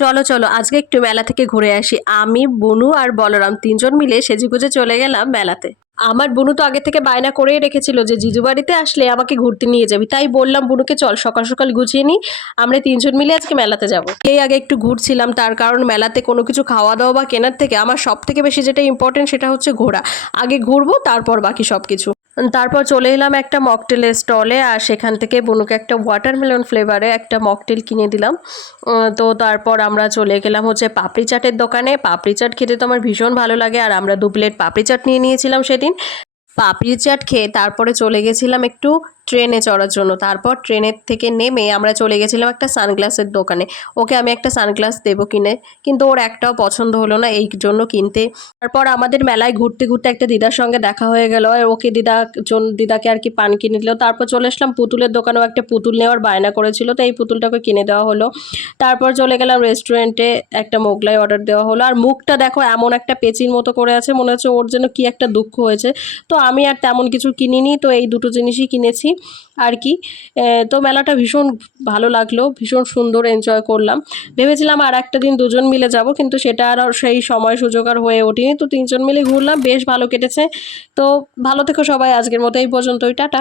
চলো চলো আজকে একটু মেলা থেকে ঘুরে আসি। আমি, বুনু আর বলরাম তিনজন মিলে সেজেগুজে চলে গেলাম মেলাতে। আমার বুনু তো আগে থেকে বায়না করেই রেখেছিল যে জিজু বাড়িতে আসলে আমাকে ঘুরতে নিয়ে যাবি, তাই বললাম বুনুকে চল সকাল সকাল গুছিয়ে নিই, আমরা তিনজন মিলে আজকে মেলাতে যাব। এই আগে একটু ঘুরছিলাম, তার কারণ মেলাতে কোনো কিছু খাওয়া দাওয়া বা কেনার থেকে আমার সব থেকে বেশি যেটা ইম্পর্টেন্ট সেটা হচ্ছে ঘোরা। আগে ঘুরবো তারপর বাকি সব কিছু। তারপর চলে এলাম একটা মকটেলের স্টলে, আর সেখান থেকে বুনুকে একটা ওয়াটারমেলন ফ্লেভারে একটা মকটেল কিনে দিলাম। তো তারপর আমরা চলে গেলাম হচ্ছে পাপড়ি চাটের দোকানে। পাপড়ি চাট খেতে তো আমার ভীষণ ভালো লাগে, আর আমরা 2 প্লেট পাপড়ি চাট নিয়ে নিয়েছিলাম সেদিন। পাপড়ি চাট খেয়ে তারপরে চলে গেছিলাম একটু ট্রেনে চড়ার জন্য। তারপর ট্রেনের থেকে নেমে আমরা চলে গেছিলাম একটা সানগ্লাসের দোকানে। ওকে আমি একটা সানগ্লাস দেবো কিনে, কিন্তু ওর একটাও পছন্দ হলো না, এই জন্য কিনতে। তারপর আমাদের মেলায় ঘুরতে ঘুরতে একটা দিদার সঙ্গে দেখা হয়ে গেল, আর ওকে দিদাকে আর কি পান কিনে দিল। তারপর চলে আসলাম পুতুলের দোকানেও, একটা পুতুল নেওয়ার বায়না করেছিল, তো এই পুতুলটাকে কিনে দেওয়া হলো। তারপর চলে গেলাম রেস্টুরেন্টে, একটা মোগলাই অর্ডার দেওয়া হলো। আর মুখটা দেখো এমন একটা পেঁচির মতো করে আছে, মনে হচ্ছে ওর জন্য কি একটা দুঃখ হয়েছে। তো আমি আর তেমন কিছু কিনিনি, তো এই দুটো জিনিসই কিনেছি আর কি। তো মেলাটা ভীষণ ভালো লাগলো, ভীষণ সুন্দর এনজয় করলাম। ভেবেছিলাম আর একটা দিন দুজন মিলে যাব, কিন্তু সেটা আর সেই সময় সুযোগ আর হয়ে ওঠেনি, তো তিনজন মিলে ঘুরলাম, বেশ ভালো কেটেছে। তো ভালো থেকো সবাই, আজকের মতো এই পর্যন্তই, টাটা।